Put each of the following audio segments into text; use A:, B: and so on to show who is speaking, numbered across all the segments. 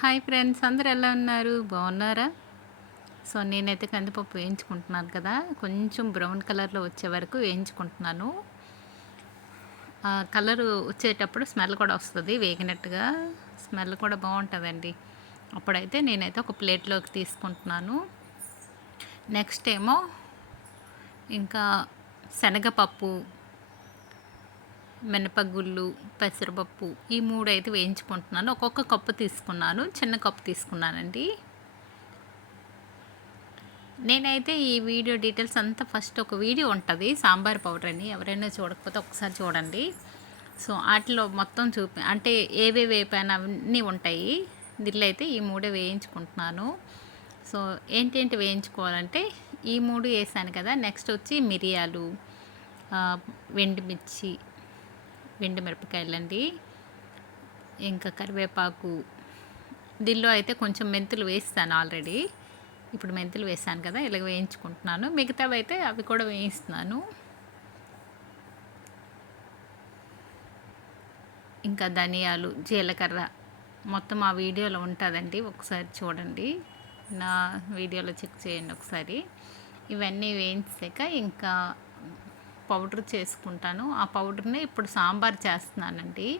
A: Hi friends అందరు ఎలా ఉన్నారు? బాగున్నారా? సో నేనైతే కందిపప్పు వేయించుకుంటున్నాను కదా కొంచెం బ్రౌన్ కలర్లో వచ్చే వరకు వేయించుకుంటున్నాను. కలరు వచ్చేటప్పుడు స్మెల్ కూడా వస్తుంది వేగినట్టుగా స్మెల్ కూడా బాగుంటుందండి. అప్పుడైతే నేనైతే ఒక ప్లేట్లోకి తీసుకుంటున్నాను. నెక్స్ట్ ఏమో ఇంకా శనగపప్పు మినపగుళ్ళు పెసరపప్పు ఈ మూడు అయితే వేయించుకుంటున్నాను. ఒక్కొక్క కప్పు తీసుకున్నాను. చిన్న కప్పు తీసుకున్నానండి. నేనైతే ఈ వీడియో డీటెయిల్స్ అంతా ఫస్ట్ ఒక వీడియో ఉంటుంది. సాంబార్ పౌడర్ అని. ఎవరైనా చూడకపోతే ఒకసారి చూడండి. సో వాటిలో మొత్తం చూపి అంటే ఏవే వేపాను అవన్నీ ఉంటాయి. దీనిలో అయితే ఈ మూడే వేయించుకుంటున్నాను. సో ఏంటేంటి వేయించుకోవాలంటే ఈ మూడు వేసాను కదా. నెక్స్ట్ వచ్చి మిరియాలు వెండిమిర్చి వెండి మిరపకాయలండి ఇంకా కరివేపాకు. దీనిలో అయితే కొంచెం మెంతులు వేస్తాను ఆల్రెడీ. ఇప్పుడు మెంతులు వేసాను కదా ఇలా వేయించుకుంటున్నాను. మిగతావి అయితే అవి కూడా వేయిస్తున్నాను. ఇంకా ధనియాలు జీలకర్ర మొత్తం ఆ వీడియోలో ఉంటుందండి ఒకసారి చూడండి. నా వీడియోలో చెక్ చేయండి ఒకసారి. ఇవన్నీ వేయించాక ఇంకా పౌడర్ చేసుకుంటాను. ఆ పౌడర్ని ఇప్పుడు సాంబార్ చేస్తున్నానండి.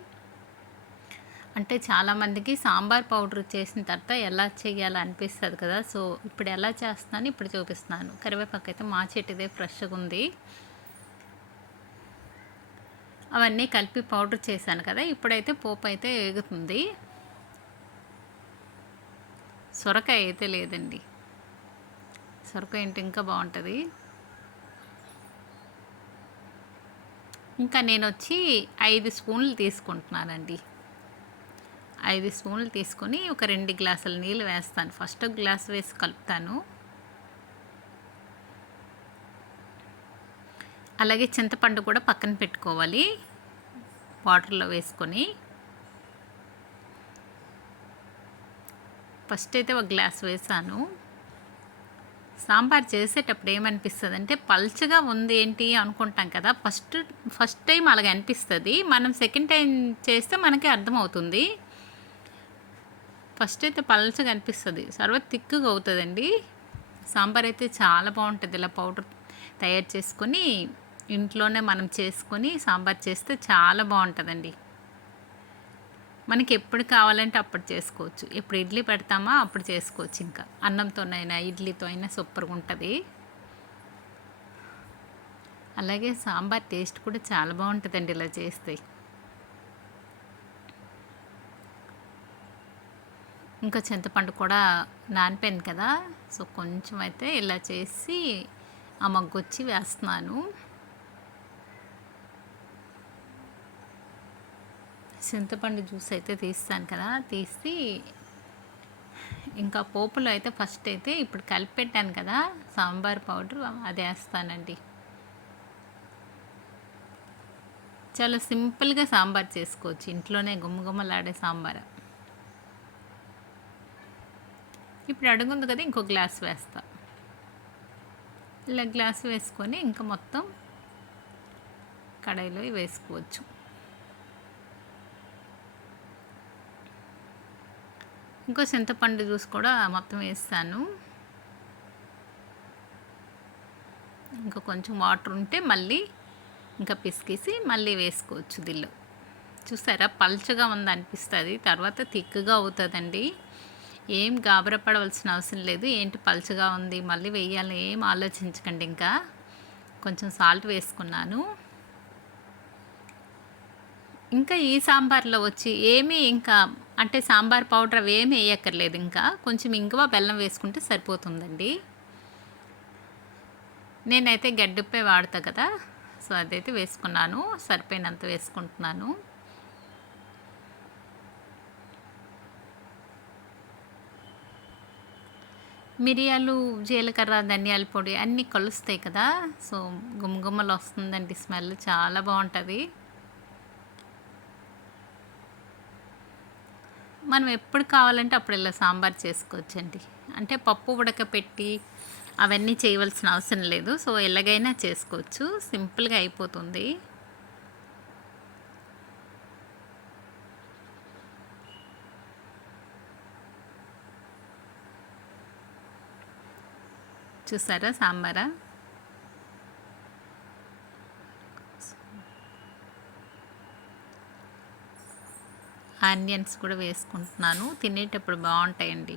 A: అంటే చాలామందికి సాంబార్ పౌడర్ చేసిన తర్వాత ఎలా చేయాలో అనిపిస్తుంది కదా. సో ఇప్పుడు ఎలా చేస్తున్నాను ఇప్పుడు చూపిస్తున్నాను. కరివేపాకు అయితే మా చెట్టుదే ఫ్రెష్గా ఉంది. అవన్నీ కలిపి పౌడర్ చేశాను కదా. ఇప్పుడైతే పోపు అయితే వేగుతుంది సొరకాయ అయితే లేదండి. సొరకాయ ఏంటి ఇంకా బాగుంటుంది. ఇంకా నేను వచ్చి ఐదు స్పూన్లు తీసుకుంటున్నానండి. ఐదు స్పూన్లు తీసుకొని ఒక రెండు గ్లాసుల నీళ్ళు వేస్తాను. ఫస్ట్ ఒక గ్లాస్ వేసి కలుపుతాను. అలాగే చింతపండు కూడా పక్కన పెట్టుకోవాలి. వాటర్లో వేసుకొని. ఫస్ట్ అయితే ఒక గ్లాస్ వేసాను. సాంబార్ చేసేటప్పుడు ఏమనిపిస్తుంది అంటే పల్చగా ఉంది ఏంటి అనుకుంటాం కదా ఫస్ట్ ఫస్ట్ టైం అలాగ అనిపిస్తుంది. మనం సెకండ్ టైం చేస్తే మనకి అర్థమవుతుంది. ఫస్ట్ అయితే పల్చగా అనిపిస్తుంది. సర్వ తిక్కుగా అవుతుందండి. సాంబార్ అయితే చాలా బాగుంటుంది. ఇలా పౌడర్ తయారు చేసుకొని ఇంట్లోనే మనం చేసుకొని సాంబార్ చేస్తే చాలా బాగుంటుందండి. మనకి ఎప్పుడు కావాలంటే అప్పుడు చేసుకోవచ్చు. ఎప్పుడు ఇడ్లీ పెడతామా అప్పుడు చేసుకోవచ్చు ఇంకా. అన్నంతోనైనా ఇడ్లీతో అయినా సూపర్గా ఉంటుంది. అలాగే సాంబార్ టేస్ట్ కూడా చాలా బాగుంటుందండి ఇలా చేస్తే. ఇంకా చింతపండు కూడా నానిపోయింది కదా సో కొంచెం అయితే ఇలా చేసి ఆ మగ్గొచ్చి వేస్తున్నాను. చింతపండు జ్యూస్ అయితే తీస్తాను కదా తీసి ఇంకా పోపులో అయితే ఫస్ట్ అయితే ఇప్పుడు కలిపి పెట్టాను కదా సాంబార్ పౌడర్ అది వేస్తానండి. చాలా సింపుల్గా సాంబార్ చేసుకోవచ్చు ఇంట్లోనే గుమ్మగుమ్మలాడే సాంబార్. ఇప్పుడు అడుగుంది కదా ఇంకో గ్లాస్ వేస్తా. ఇలా గ్లాస్ వేసుకొని ఇంకా మొత్తం కడాయిలో వేసుకోవచ్చు. ఇంకో చింతపండు జ్యూస్ కూడా మొత్తం వేస్తాను. ఇంకా కొంచెం వాటర్ ఉంటే మళ్ళీ ఇంకా పిసికేసి మళ్ళీ వేసుకోవచ్చు దీనిలో. చూసారా? పల్చగా ఉందనిపిస్తుంది తర్వాత థిక్గా అవుతుందండి. ఏం గాబరపడవలసిన అవసరం లేదు. ఏంటి పల్చగా ఉంది? మళ్ళీ వేయాలని ఏం ఆలోచించకండి ఇంకా. కొంచెం సాల్ట్ వేసుకున్నాను. ఇంకా ఈ సాంబార్లో వచ్చి ఏమీ ఇంకా అంటే సాంబార్ పౌడర్ అవి వేయక్కర్లేదు ఇంకా. కొంచెం ఇంగువ బెల్లం వేసుకుంటే సరిపోతుందండి. నేనైతే గడ్డుప్పే వాడతా కదా సో అదైతే వేసుకున్నాను. సరిపోయినంత వేసుకుంటున్నాను. మిరియాలు జీలకర్ర ధనియాల పొడి అన్నీ కలుస్తాయి కదా సో గుమ్మగుమ్మలు వస్తుందండి స్మెల్ చాలా బాగుంటుంది. మనం ఎప్పుడు కావాలంటే అప్పుడు ఇలా సాంబార్ చేసుకోవచ్చండి. అంటే పప్పు ఉడకపెట్టి అవన్నీ చేయవలసిన అవసరం లేదు. సో ఎలాగైనా చేసుకోవచ్చు. సింపుల్గా అయిపోతుంది. చూసారా సాంబారా? ఆనియన్స్ కూడా వేసుకుంటున్నాను. తినేటప్పుడు బాగుంటాయండి.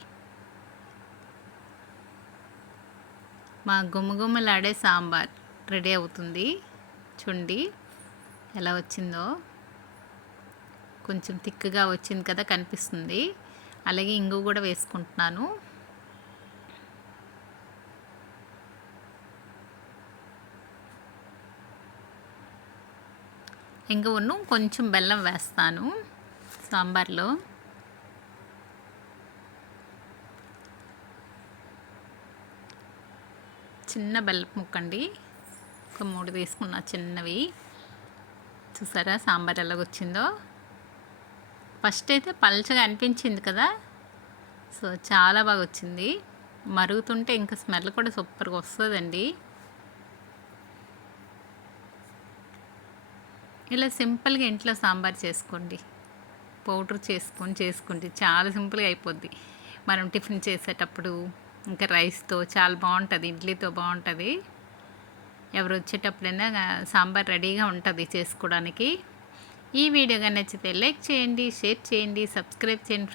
A: మా గుమగుమలాడే సాంబార్ రెడీ అవుతుంది. చూడండి ఎలా వచ్చిందో. కొంచెం థిక్గా వచ్చింది కదా కనిపిస్తుంది. అలాగే ఇంగు కూడా వేసుకుంటున్నాను. ఇంగువను కొంచెం బెల్లం వేస్తాను. సాంబార్లో చిన్న బెల్లపు ముక్కండి. ఒక మూడు తీసుకున్న చిన్నవి. చూసారా సాంబార్ ఎలాగొచ్చిందో ఫస్ట్ అయితే పల్చగా అనిపించింది కదా? సో చాలా బాగా వచ్చింది. మరుగుతుంటే ఇంకా స్మెల్ కూడా సూపర్గా వస్తుందండి. ఇలా సింపుల్గా ఇంట్లో సాంబార్ చేసుకోండి. పౌడర్ చేసుకొని చేసుకుంటే చాలా సింపుల్గా అయిపోద్ది. మనం టిఫిన్ చేసేటప్పుడు ఇంకా రైస్తో చాలా బాగుంటుంది ఇడ్లీతో బాగుంటుంది. ఎవరు వచ్చేటప్పుడైనా సాంబార్ రెడీగా ఉంటుంది చేసుకోవడానికి. ఈ వీడియో కానీ నచ్చితే లైక్ చేయండి షేర్ చేయండి సబ్స్క్రైబ్ చేయండి